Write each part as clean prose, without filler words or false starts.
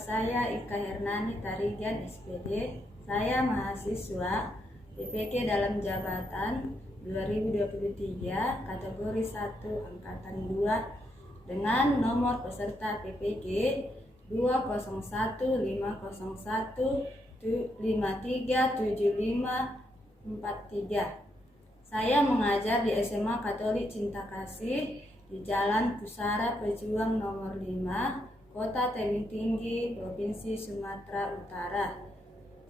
saya Ika Hernani Tarigan SPD. Saya mahasiswa PPK dalam jabatan 2023 kategori 1 angkatan 2 dengan nomor peserta PPK 2015051537543. Saya mengajar di SMA Katolik Cinta Kasih di Jalan Pusara Pejuang nomor 5, Kota Tebing Tinggi, Provinsi Sumatera Utara.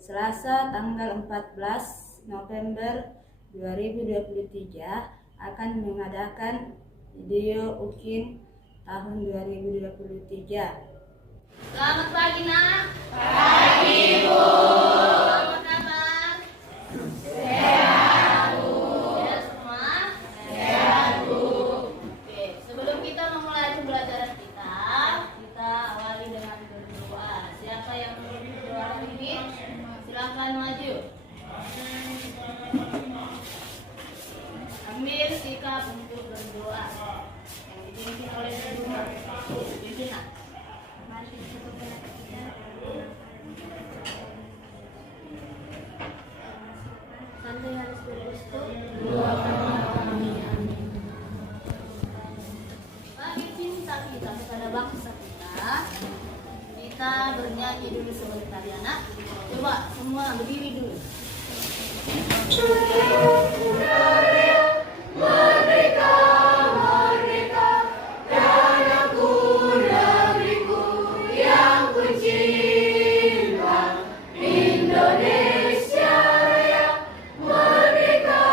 Selasa tanggal 14 November 2023 akan mengadakan video UKIN tahun 2023. Selamat pagi, Nak. Pagi, Bu. Apa kabar? Sehat, Bu. Sehat semua? Sehat, Bu. Oke, sebelum kita memulai pembelajaran kita awali dengan berdoa. Siapa yang mau berdoa hari ini? Silakan maju. Ambil sikap untuk berdoa yang dipimpin oleh Tuhan. Pimpin, Nak. Bagi cinta kita kepada bangsa kita bernyanyi dulu sebentar ya, Nak. Coba semua berdiri dulu. Merdeka, merdeka, dan aku negeriku yang kucinta, Indonesia Raya. Merdeka,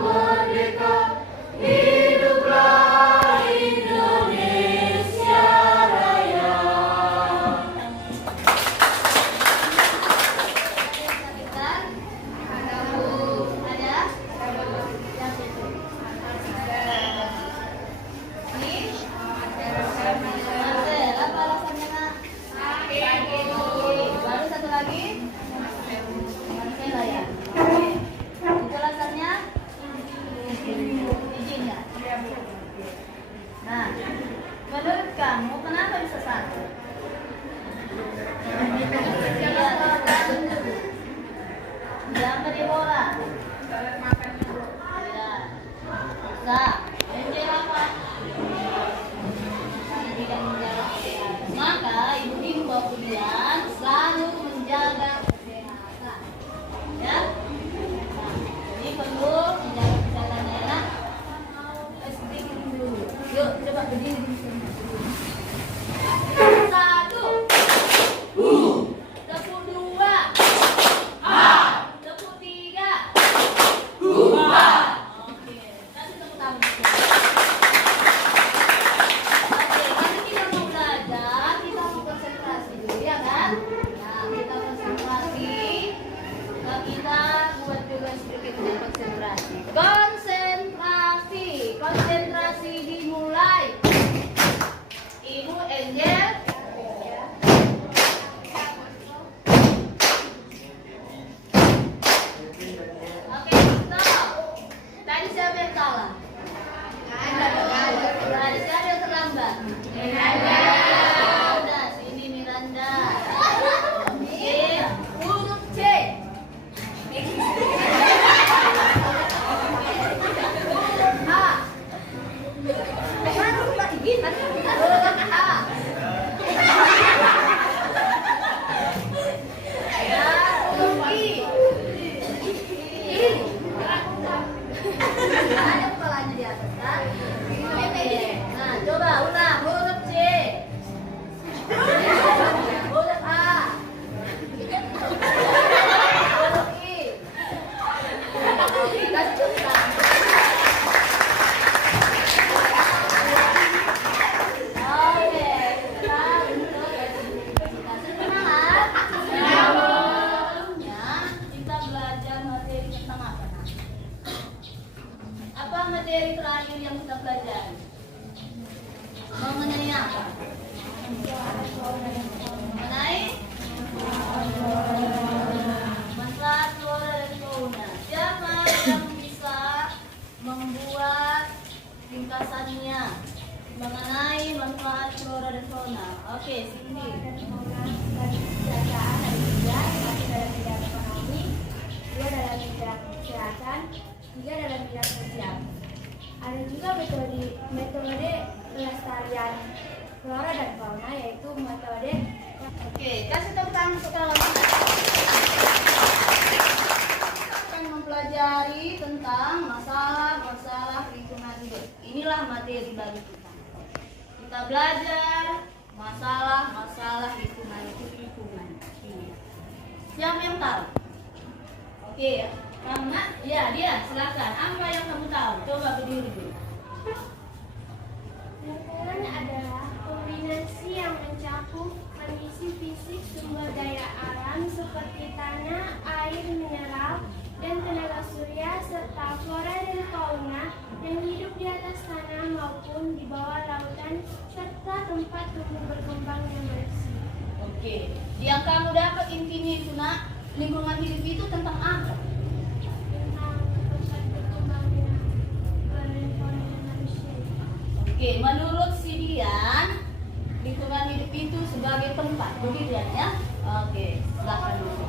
merdeka, hiduplah Indonesia Raya. Sebentar. Ada? Yang itu. Ini? Marcel, apa alasannya, Nak? Baru satu lagi? Marcella ya? Oke. Itu alasannya? Izin ya? Nah, menurut kamu kenapa bisa satu? Iya, jangan beri bola. Iya. Bisa. Enjoy apa? Tidak menjaga kesehatan. Maka ibu himbau kalian selalu menjaga kesehatan. Ya. Nah, jadi perlu menjaga kesehatan ya, Nak. Sedikit dulu. Yuk, coba berdiri di sini. 1. Tepuk 2. Tepuk 3. Oke, kasih tepuk tangan. Oke, kan kita mau belajar, kita mau konsentrasi dulu ya kan? Nah, kita konsentrasi. Nah, kita buat juga sedikit dengan konsentrasi. Konsentrasi, konsentrasi dimulai. Ibu Angel. Oke, stop. Tadi siapa yang salah? Tadi siapa yang terlambat? Miranda. Sini Miranda. Oke, huruf C. Huruf A. Huruf A. Ya, huruf I. Ada kepalanya di atas kan? Oke. Nah, coba ulang huruf C. Huruf A. Huruf I. Lanjutkan. Oke, kita untuk semangat. Sebelumnya kita belajar materi tentang apa, Nak? Apa materi terakhir yang kita pelajari? Mengenai apa? Mengenai manfaat flora dan fauna. Siapa yang bisa membuat ringkasannya? mengenai manfaat flora dan fauna. Oke, Cindy. Bagi kesejahteraan ada tiga, satu dalam bidang ekonomi, dua dalam bidang kesehatan, tiga dalam bidang sosial. Ada juga metode pelestarian flora dan fauna, yaitu metode. Oke, kasih tepuk tangan untuk kawan. Akan mempelajari tentang masalah lingkungan hidup. Inilah materi bagi kita. Kita belajar masalah lingkungan hidup. Ini. Siapa yang tahu? Oke, karena ya dia silakan. Apa yang kamu tahu? Coba berdiri dulu. Lingkungan adalah kombinasi yang mencakup kondisi fisik sumber daya alam seperti tanah, air, mineral, dan tenaga surya, serta flora dan fauna yang hidup di atas tanah maupun di bawah lautan, serta tempat tumbuh berkembangnya manusia. Oke, yang kamu dapat intinya itu nak, lingkungan hidup itu tentang apa? Tentang tempat berkembangnya fauna dan manusia. Oke, menurut si Dian, lingkungan hidup itu sebagai tempat, begitu ya? Oke, silakan dulu.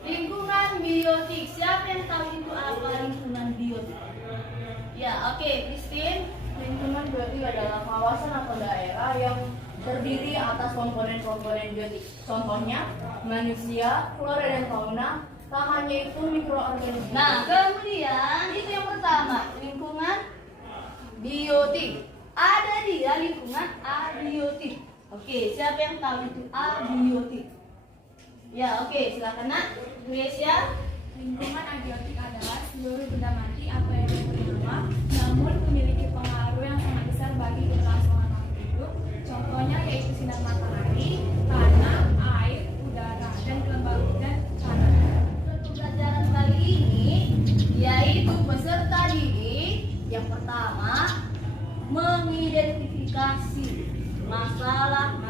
Lingkungan biotik, siapa yang tahu itu apa lingkungan biotik? Ya, oke, Christine. Lingkungan biotik adalah kawasan atau daerah yang terdiri atas komponen-komponen biotik. Contohnya, manusia, flora dan fauna, tak hanya itu mikroorganisme. Nah, kemudian itu yang pertama, lingkungan biotik. Ada dia lingkungan abiotik. Oke, siapa yang tahu itu abiotik? Ya, oke, silakan nak. Bu Yesia. Lingkungan abiotik adalah seluruh benda mati apa yang bernama namun memiliki pengaruh yang sangat besar bagi keberlangsungan makhluk hidup. Contohnya yaitu sinar matahari, tanah, air, udara, dan kelembagaan tanah. Untuk pelajaran kali ini yaitu peserta didik yang pertama mengidentifikasi masalah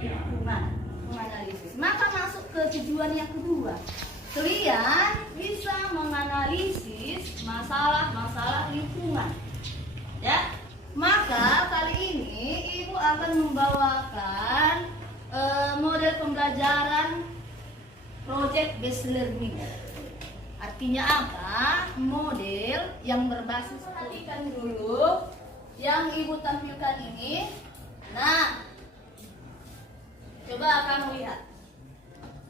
lingkungan, menganalisis. Maka masuk ke tujuan yang kedua. Kalian bisa menganalisis masalah lingkungan. Ya. Maka kali ini Ibu akan membawakan model pembelajaran project based learning. Artinya apa? Model yang berbasis. Perhatikan dulu yang Ibu tampilkan ini. Nah, coba kamu lihat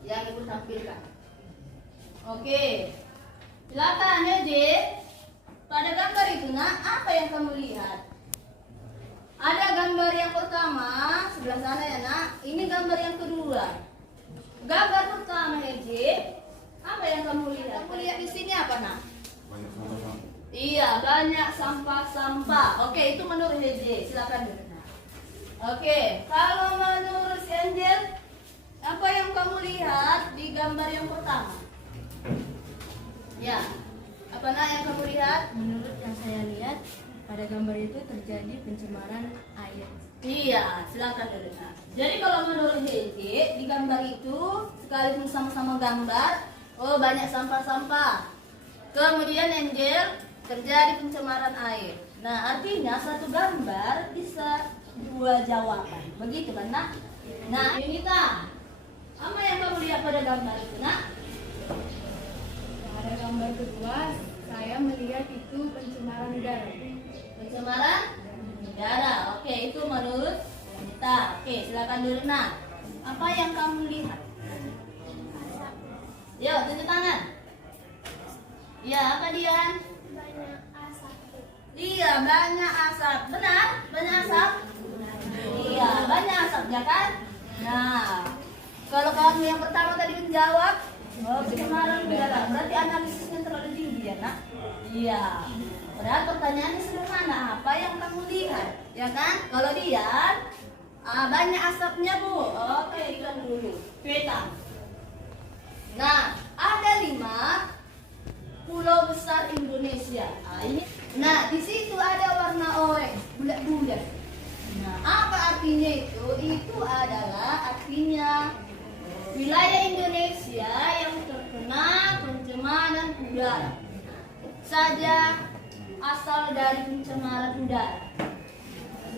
yang Ibu tampilkan. Oke, silakan ya J. Pada gambar itu, nak, apa yang kamu lihat? Ada gambar yang pertama sebelah sana ya nak. Ini gambar yang kedua. Gambar pertama ya J. Apa yang kamu lihat? Kamu lihat di sini apa nak? Banyak sampah. Iya, banyak sampah-sampah. Oke, itu menurut J. Silakan Mirna. Oke, kalau menurut si Angel, apa yang kamu lihat di gambar yang pertama? Ya, apa nak yang kamu lihat? Menurut yang saya lihat, pada gambar itu terjadi pencemaran air. Iya, silakan Mirna. Jadi kalau menurut JJ, di gambar itu sekalipun sama-sama gambar, oh banyak sampah-sampah. Kemudian Angel, terjadi pencemaran air. Nah, artinya satu gambar bisa dua jawaban. Begitu kan, nak? Nah, Yunita, apa yang kamu lihat pada gambar itu, nak? Pada gambar kedua, saya melihat itu pencemaran udara. Pencemaran udara. Oke, itu menurut Yunita. Oke, silakan Durna. Apa yang kamu lihat? Yuk, tunjuk tangan. Ya, apa Dian? Banyak asap. Iya, banyak asap. Benar? Banyak asap? Iya, banyak asap, ya kan? Nah, kalau kamu yang pertama tadi menjawab, oh, pencemaran udara. Berarti analisisnya terlalu tinggi ya, nak? Iya. Padahal pertanyaannya sederhana. Apa yang kamu lihat? Ya kan? Kalau Dian, banyak asapnya, Bu. Oke, hilang dulu. Peta. Nah, ada 5 pulau besar Indonesia. Nah, di situ ada warna orange, bulat-bulat. Nah, apa artinya itu? Itu adalah artinya wilayah Indonesia yang terkena pencemaran udara. Saja asal dari pencemaran udara.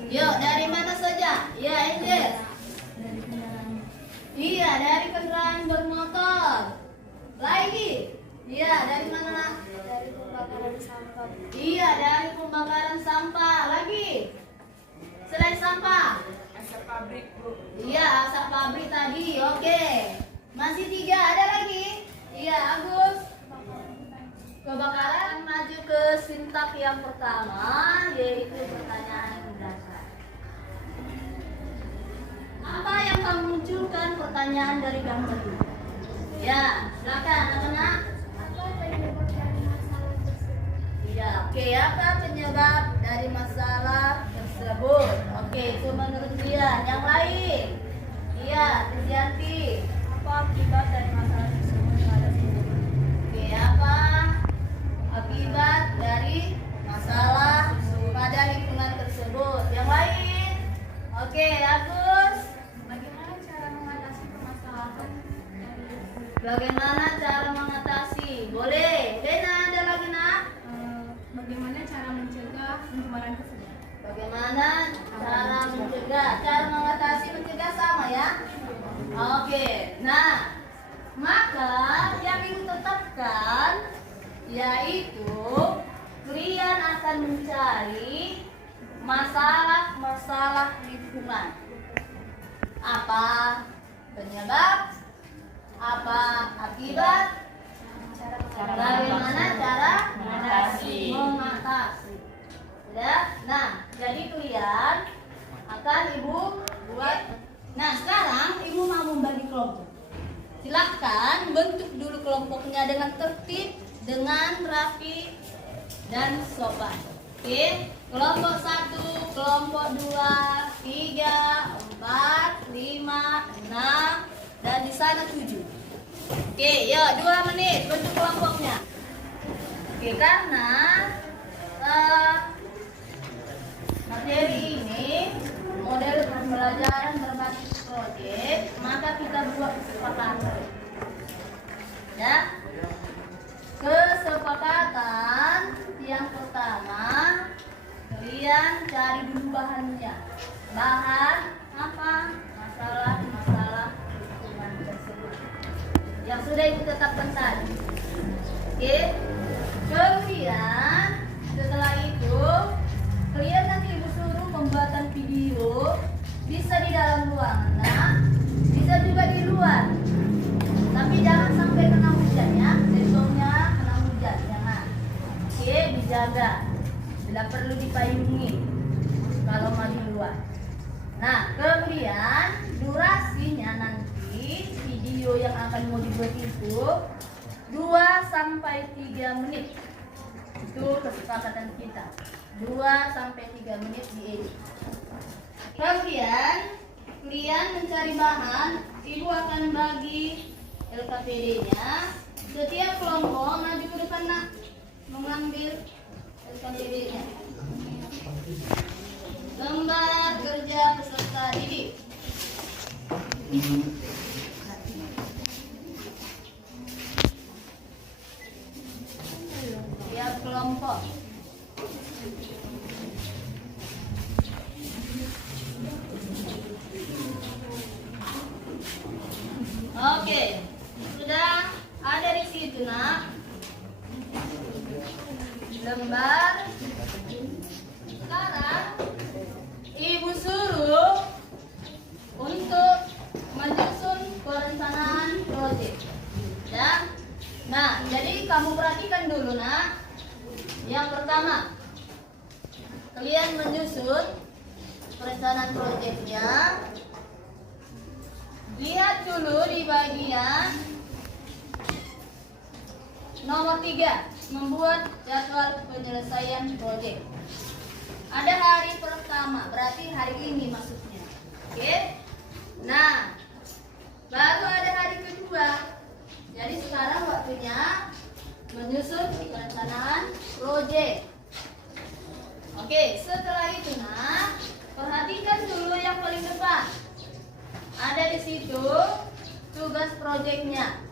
Yuk, dari mana saja? Ya, Inggris. Iya, dari kendaraan bermotor. Lagi. Iya, dari mana, Nak? Dari pembakaran sampah. Iya, dari pembakaran sampah. Lagi. Selain sampah. Asap pabrik, Bu. Iya, asap pabrik tadi. Oke. Masih 3, ada lagi? Iya, Agus. Kebakaran. Maju ke sintak yang pertama, yaitu pertanyaan mendasar. Apa yang kamu munculkan pertanyaan dari gambar itu? Ya, silakan anak-anak. Apa penyebab dari masalah tersebut? Iya, oke. Apa penyebab dari masalah tersebut? Oke, itu menurut dia. Yang lain? Iya, Kristianti. Apa akibat dari masalah tersebut terhadap lingkungan? Oke, apa akibat dari masalah pada lingkungan tersebut? Yang lain? Oke, Agus. Bagaimana cara mengatasi permasalahan dari Bagaimana cara mengatasi? Boleh. Lena, ada lagi, Nak? bagaimana cara mencegah pencemaran tersebut? Bagaimana cara mencegah? Cara mengatasi mencegah sama ya? Oke. Nah, maka yang ibu tetapkan yaitu kalian akan mencari masalah-masalah lingkungan. Apa penyebab? Apa akibat? Bagaimana cara Mengatasi. mengatasi. Sudah? Nah, jadi kalian akan ibu buat. Nah, sekarang ibu mau membagi kelompok. Silakan bentuk dulu kelompoknya dengan tertib, dengan rapi dan sopan. Oke, kelompok 1, kelompok 2, 3, 4, 5, 6, dan di sana 7. Oke, yuk 2 menit bentuk kelompoknya. Oke, karena materi ini model pembelajaran berbasis proyek, maka kita buat kesepakatan. Ya, kesepakatan yang pertama, kalian cari dulu bahannya. Bahan apa? Masalah lingkungan tersebut yang sudah ibu tetapkan tadi. Oke. Kemudian setelah itu kalian nanti ibu suruh pembuatan video, bisa di dalam ruangan, nah, bisa juga di luar. Tapi jangan sampai kena hujan ya. Besoknya kena hujan, jangan. Oke, dijaga. Tidak perlu dipayungi kalau mau di luar. Nah, kemudian durasinya nanti video yang akan mau dibuat itu 2-3 menit. Itu kesepakatan kita. 2-3 menit diedit. Kemudian kalian mencari bahan, ibu akan bagi LKPD-nya. Setiap kelompok maju ke depan, Nak, mengambil LKPD-nya. Lembar kerja peserta didik. Tiap kelompok. Oke, sudah ada di situ, Nak. Lembar. Sekarang ibu suruh untuk menyusun perencanaan proyek. Ya. Nah, jadi kamu perhatikan dulu, Nak. Yang pertama, kalian menyusun perencanaan proyeknya. Lihat dulu di bagian nomor 3, membuat jadwal penyelesaian proyek. Ada hari pertama, berarti hari ini maksudnya. Oke? Nah, baru ada hari kedua. Jadi sekarang waktunya menyusun perencanaan proyek. Oke, setelah itu, Nah, perhatikan dulu yang paling depan. Ada di situ tugas proyeknya.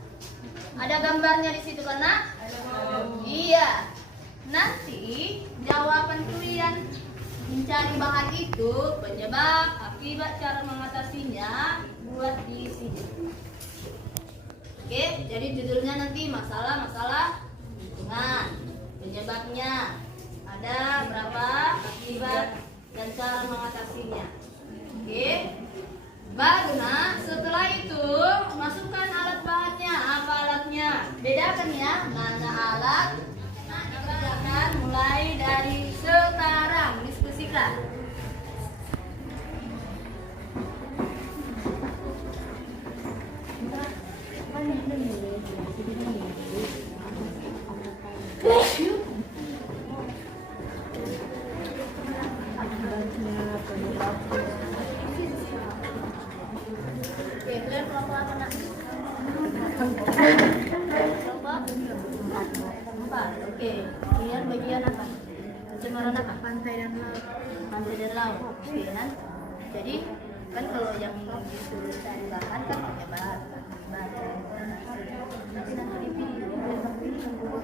Ada gambarnya di situ kan, Nak? Iya. Nanti jawaban kalian mencari bahan itu, penyebab, akibat, cara mengatasinya buat di sini. Oke, jadi judulnya nanti masalah-masalah lingkungan. Penyebabnya ada berapa, akibat, dan cara mengatasinya. Oke. Baru nak, setelah itu masukkan alat bahannya. Apa alatnya? Bedakan ya, mana alat. Nah, kerjakan mulai dari sekarang. Diskusikan. Oke, kalian kelompok apa nak? Kelompok 4. Oke, kalian bagian apa? Pencemaran apa? Pantai dan laut. Pantai dan laut. Oke kan? Jadi kan kalau yang disuruh cari bahan kan penyebar. Nanti di video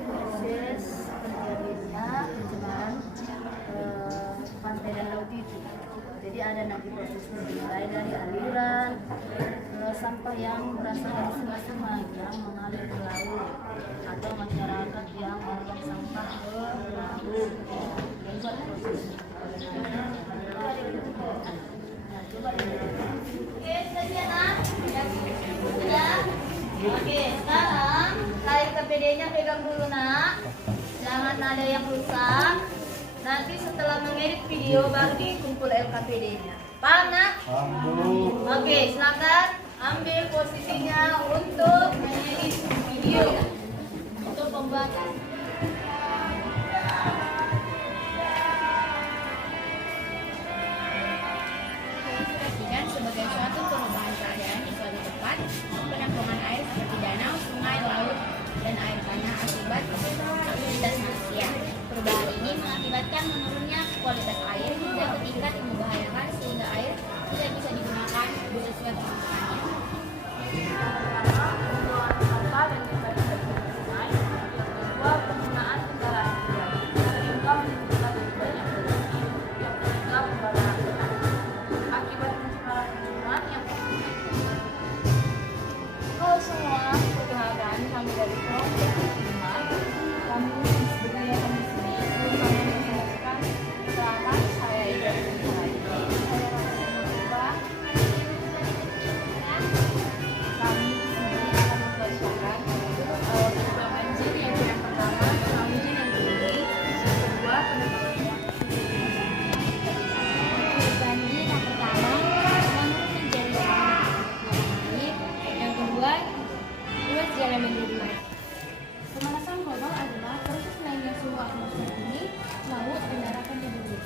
proses terjadinya pencemaran pantai dan laut itu. Jadi ada nanti prosesnya mulai dari aliran sampah yang berasal dari sungai-sungai yang mengalir ke laut atau masyarakat yang membuang sampah ke laut. Dan buat prosesnya. Nah, coba oke, sudah siap? Sudah? Oke, sekarang tarik KPD-nya pegang dulu nak. Jangan ada yang rusak. Nanti setelah mengedit video baru dikumpul LKPD-nya. Paham nak? Oke, silakan ambil posisinya untuk mengedit video untuk pembuatan. Dan sebagai suatu perubahan keadaan di suatu tempat, penampungan air seperti danau, sungai, laut, dan air tanah akibat aktivitas manusia. Perubahan ini mengakibatkan menurunnya kualitas air hingga ke tingkat yang membahayakan sehingga air tidak bisa digunakan sesuai kebutuhannya. Pembuangan sampah dan limbah dari sungai. Yang kedua, penggunaan kendaraan pribadi sehingga menimbulkan banyak polusi. Yang ketiga, pembayaran berat. Akibat pencemaran lingkungan yang kalau semua perkenalkan kami dari kelompok 5, kami berdaya kami sini sebelum kami menjelaskan perkenalkan saya Ida Rizky. Saya Rasa Mustafa. Kami di sini akan membacakan beberapa manjin, yaitu yang pertama manjin yang tinggi, yang kedua penelitian. Banjir yang pertama bangun menjadi air, yang kedua luas jalan menjadi air. Pemanasan global adalah proses naiknya suhu atmosfer bumi, laut, dan daratan di bumi.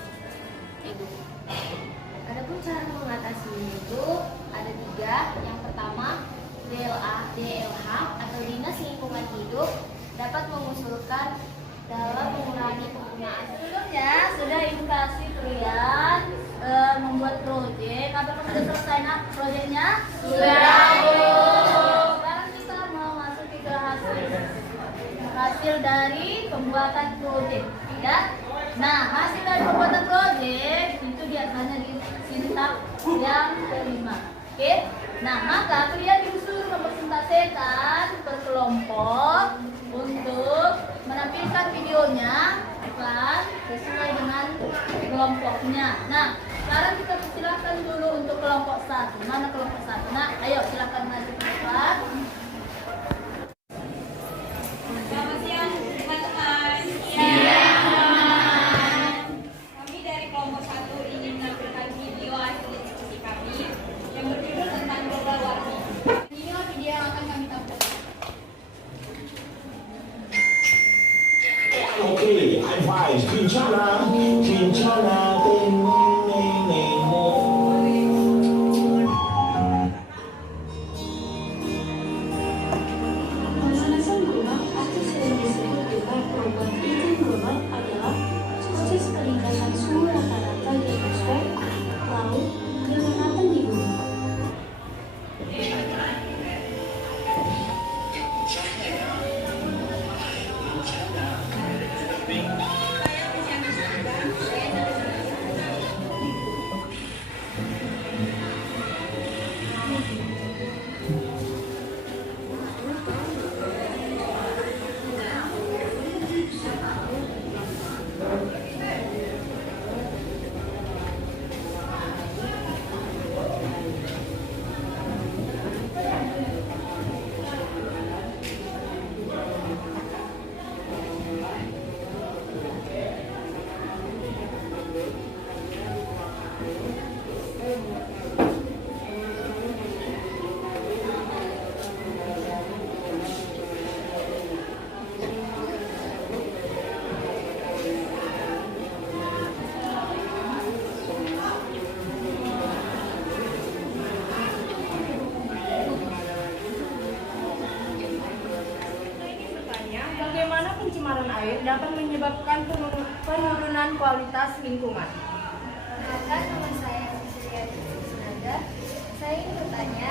Adapun cara mengatasinya itu ada 3. Yang pertama, DLH atau Dinas Lingkungan Hidup dapat mengusulkan dalam mengurangi penggunaan. Sebelumnya sudah ibu kasih kalian membuat proyek. Apakah sudah selesai nak proyeknya? Sudah. Sekarang kita mau masuk ke hasil dari pembuatan proyek. Ya. Nah, hasil dari pembuatan proyek itu biasanya di tab yang kelima. Oke. Nah, maka kalian disuruh mempresentasikan per kelompok untuk menampilkan videonya kan sesuai dengan kelompoknya. Nah, sekarang kita persilahkan dulu untuk kelompok 1. Mana kelompok 1? Nah, ayo silakan maju ke depan. Selamat siang teman-teman. Kami dari kelompok 1 ingin menampilkan video hasil diskusi kami yang berjudul tentang global warming. Inilah video yang akan kami tampilkan. Okay, high fives. Kincana tên Pemanasan global atau sering disebut juga perubahan iklim global adalah proses peningkatan suhu rata-rata di atmosfer, laut, dan daratan di bumi. Saya Luciana Sugeng, saya dari bagaimana pencemaran air dapat menyebabkan penurunan kualitas lingkungan? Maka nama saya Suryati Susnada. Saya ingin bertanya,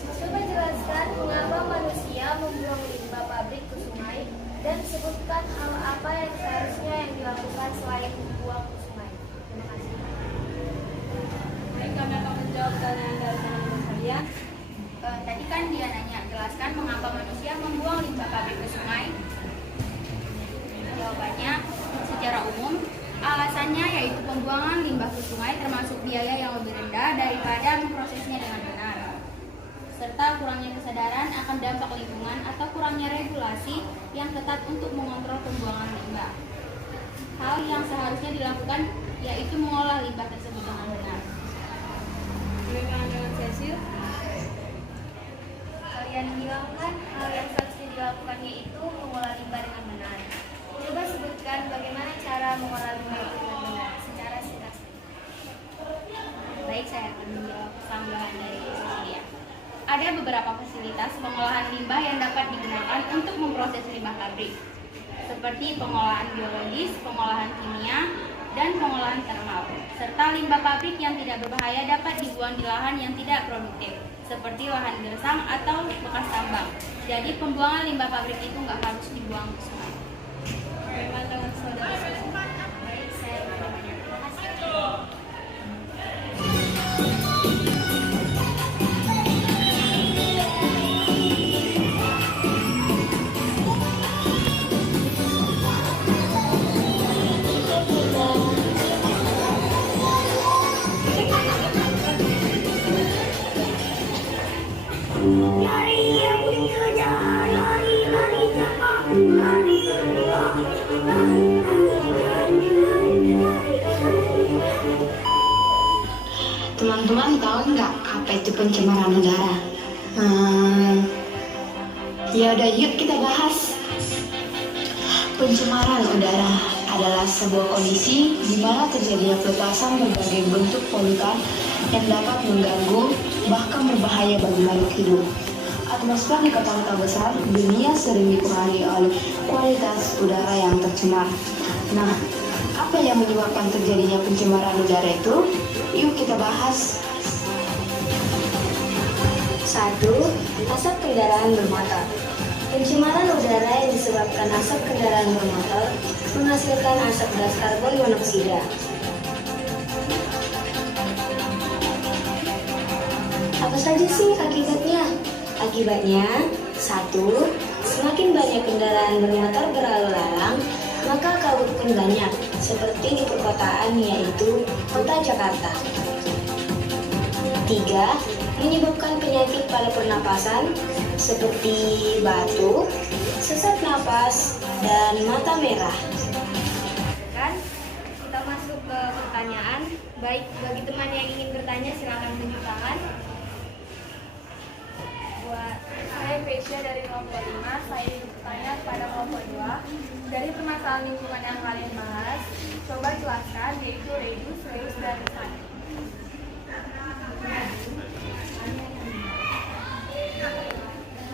coba jelaskan mengapa manusia membuang limbah pabrik ke sungai dan sebutkan hal apa yang seharusnya yang dilakukan selain membuang ke sungai. Terima kasih. Baik, kami akan menjawab pertanyaan dari teman-teman sekalian. Tadi kan dia nanya, jelaskan mengapa manusia membuang limbah pabrik ke sungai. Jawabannya, secara umum, alasannya yaitu pembuangan limbah ke sungai termasuk biaya yang lebih rendah daripada memprosesnya dengan benar, serta kurangnya kesadaran akan dampak lingkungan atau kurangnya regulasi yang ketat untuk mengontrol pembuangan limbah. Hal yang seharusnya dilakukan yaitu mengolah limbah tersebut dengan benar. Bagaimana dengan Cecil? Kalian bilang kan hal yang seharusnya dilakukan yaitu mengolah limbah dengan benar. Coba sebutkan bagaimana cara mengolah limbah itu dengan benar secara singkat. Baik, saya akan menjawab tambahan dari Cecilia. Ada beberapa fasilitas pengolahan limbah yang dapat digunakan untuk memproses limbah pabrik, seperti pengolahan biologis, pengolahan kimia, dan pengolahan termal. Serta limbah pabrik yang tidak berbahaya dapat dibuang di lahan yang tidak produktif, seperti lahan gersang atau bekas tambang. Jadi pembuangan limbah pabrik itu nggak harus dibuang ke sungai. Bagaimana dengan saudara Cecil? Baik, saya bertanya. Terima kasih. Teman-teman tahu nggak apa itu pencemaran udara? Ya udah, yuk kita bahas. Pencemaran udara adalah sebuah kondisi di mana terjadinya pelepasan berbagai bentuk polutan yang dapat mengganggu bahkan berbahaya bagi makhluk hidup. Atmosfer di kota-kota besar dunia sering dipengaruhi oleh kualitas udara yang tercemar. Nah, apa yang menyebabkan terjadinya pencemaran udara itu? Yuk kita bahas. 1. Asap kendaraan bermotor. Pencemaran udara yang disebabkan asap kendaraan bermotor menghasilkan asap gas karbon monoksida. Apa saja sih akibatnya? Akibatnya, 1. Semakin banyak kendaraan bermotor berlalu lalang, maka kabut pun banyak, seperti di perkotaan yaitu kota Jakarta. 3. Menyebabkan penyakit pada pernapasan seperti batuk, sesak napas, dan mata merah. Kan, kita masuk ke pertanyaan. Baik, bagi teman yang ingin bertanya silakan tunjuk tangan. Buat saya Pesha dari kelompok 5, saya ingin bertanya kepada kelompok 2. Dari permasalahan lingkungan yang kalian bahas, coba jelaskan yaitu reduce, reuse, dan recycle.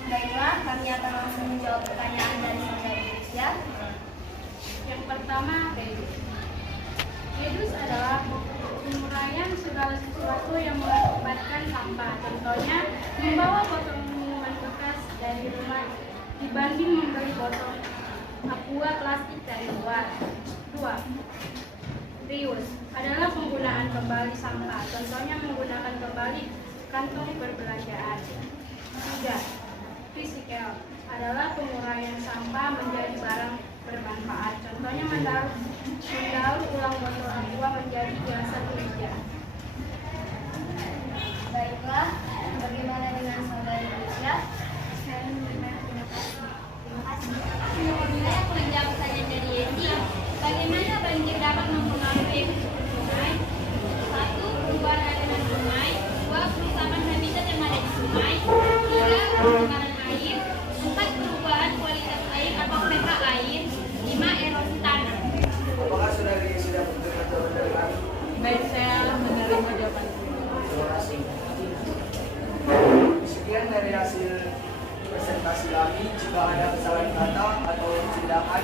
Baiklah, kami akan langsung menjawab pertanyaan dari saudara Pesha. Yang pertama, reduce. Reduce adalah penguraian segala sesuatu yang mengakibatkan sampah. Contohnya, membawa botol minuman bekas dari rumah dibanding membeli botol aqua plastik dari luar. 2. Reuse adalah penggunaan kembali sampah. Contohnya menggunakan kembali kantong perbelanjaan. 3. Recycle adalah penguraian sampah menjadi barang bermanfaat. Contohnya mendaur ulang botol aqua menjadi jasa meja. Baiklah, bagaimana dengan saudara Pesha? Terima kasih. Saya akan menjawab pertanyaan dari Yenti. Bagaimana banjir dapat mempengaruhi sungai? 1. Perubahan aliran sungai. 2. Kerusakan habitat yang ada di sungai. 3. Pencemaran air. 4. Perubahan kualitas air atau pH air. 5. Erosi tanah. Apakah saudari sudah menerima jawaban dari kami? Baik, saya menerima jawaban. Terima kasih. Sekian dari hasil presentasi kami. Jika ada kesalahan kata atau tindakan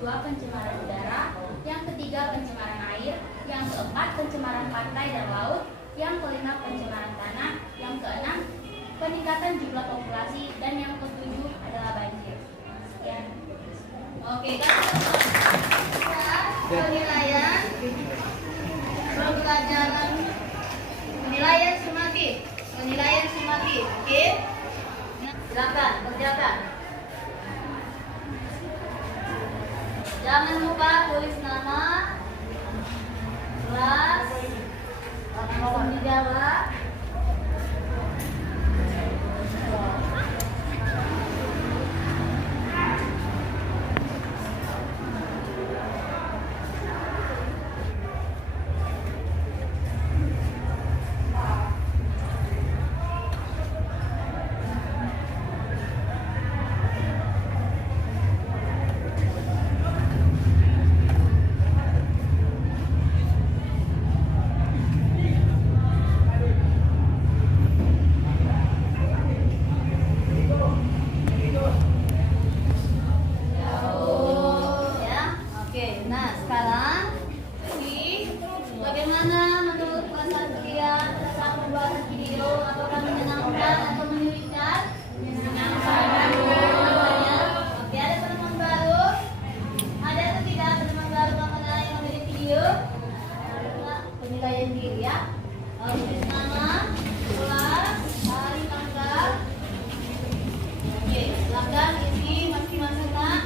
kedua pencemaran udara, yang ketiga pencemaran air, yang keempat pencemaran pantai dan laut, yang kelima pencemaran tanah, yang keenam peningkatan jumlah populasi, dan yang ketujuh adalah banjir. Sekian. Oke, kan penilaian pembelajaran penilaian sumatif. Oke. Nah, silakan, kerjakan. Jangan lupa tulis nama, kelas, langsung dijawab. Bagaimana menurut perasaan kalian saat pembuatan video? Apakah menyenangkan atau menyulitkan? Menyenangkan. Oke, ada teman baru? Ada atau tidak teman baru mengenai memilih video? Penilaian diri ya. Tulis nama, kelas, hari, tanggal. Oke, silakan isi masing-masing nak.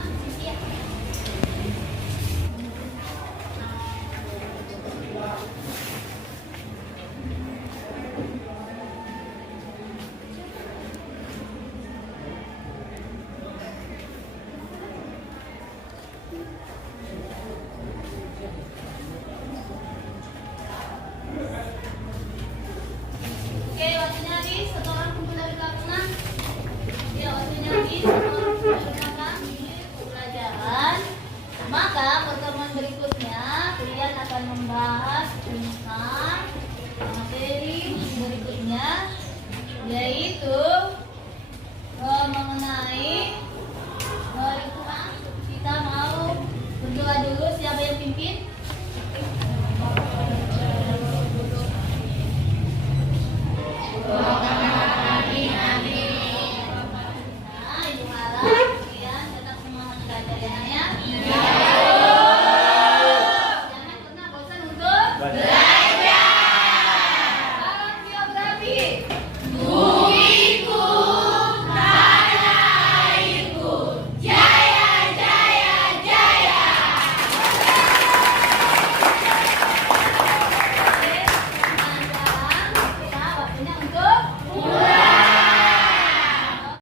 Oke, waktunya habis. Satu orang kumpul dari belakang. Ya, waktunya habis. Satu orang kumpul dari belakang. Ini pelajaran. Maka pertemuan berikutnya kalian akan membahas tentang materi berikutnya, yaitu mengenai